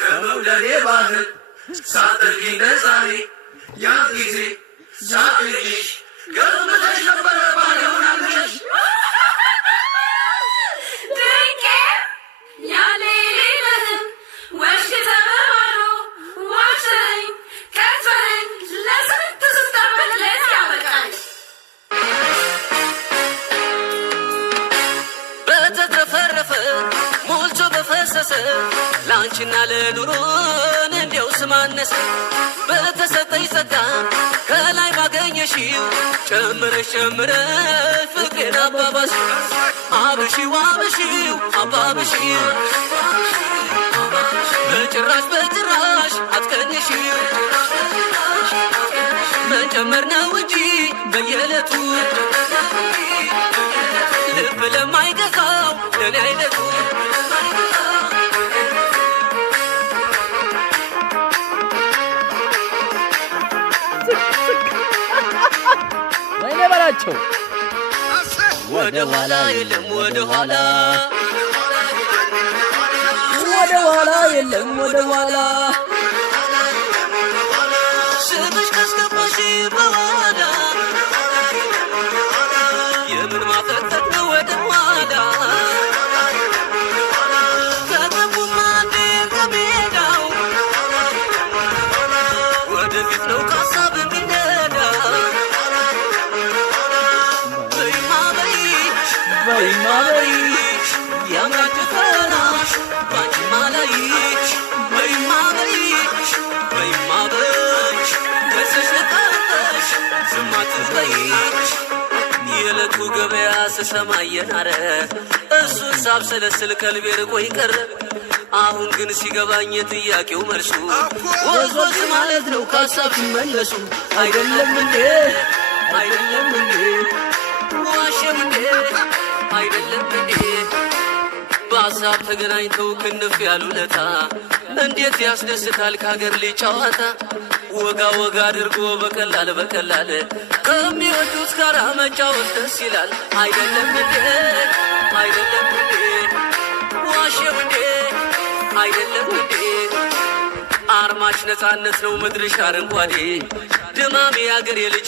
ከመውደዴ ባህር ሳትርቂኝ ነፃኔ ያን ጊዜ ሳትርቂሽ ገርምተሽ ነበረ ባለሆናለሽ ድንቄ ያለ የሌለህም ወሽተህ በባዶ ዋሸኸኝ ከፈለኝ ለስንት ስታበቅለት ያበቃል በተትረፈረፈ ሞልቶ በፈሰሰ ላንቺና ለኑሮን እንዲያው ስማነሰ በተሰጠኝ ጸጋ ከላይ ባገኘሽው ጨምረሽ ጨምረሽ ፍቅሬን አባባሽ አብሺው አብሺው አባብሺው በጭራሽ በጭራሽ አትቀንሺው መጨመር ነው እንጂ በየዕለቱ ልብ ለማይገዛው ለኔ አይነቱ ወይኔ በላቸው ወደ ኋላ የለም ወደ ኋላ ወደ ኋላ የለም ወደ ኋላ ስምሽ ካስገባሽ በኋላ የምን ማፈጠጥ ነው ወደ ኋላ ከገቡማ እንዴ ከሜዳው ወደፊት ነው ካሳብ የሚነዳ በይማ በይሽ በይማ በይሽ ያምራች ፈናሽ ባንቺማ ላይሽ በይማ በይሽ በይማ በይሽ ደስሽ ነቀሽ ዝም አትበይሽ የዕለቱ ገበያ ስሰማ እየናረ እሱን ሳብሰለስል ከልቤ ርቆኝ ቀረ አሁን ግን ሲገባኝ የጥያቄው መልሱ ወዝ ወዝ ማለት ነው ከሀሳብ ሲመለሱ አይደለም እንዴ አይደለም እንዴ ዋሸው እንዴ አይደለም እንዴ በሀሳብ ተገናኝተው ክንፍ ያሉለታ እንዴት ያስደስታል ከሀገር ልጅ ጨዋታ ወጋ ወጋ አድርጎ በቀላል በቀላል ከሚወዱት ጋር መጫወት ደስ ይላል አይደለም እንዴ አይደለም እንዴ ዋሸው እንዴ አይደለም እንዴ አርማች ነፃነት ነው ምድርሽ አረንጓዴ ድማሜ አገር የልጅ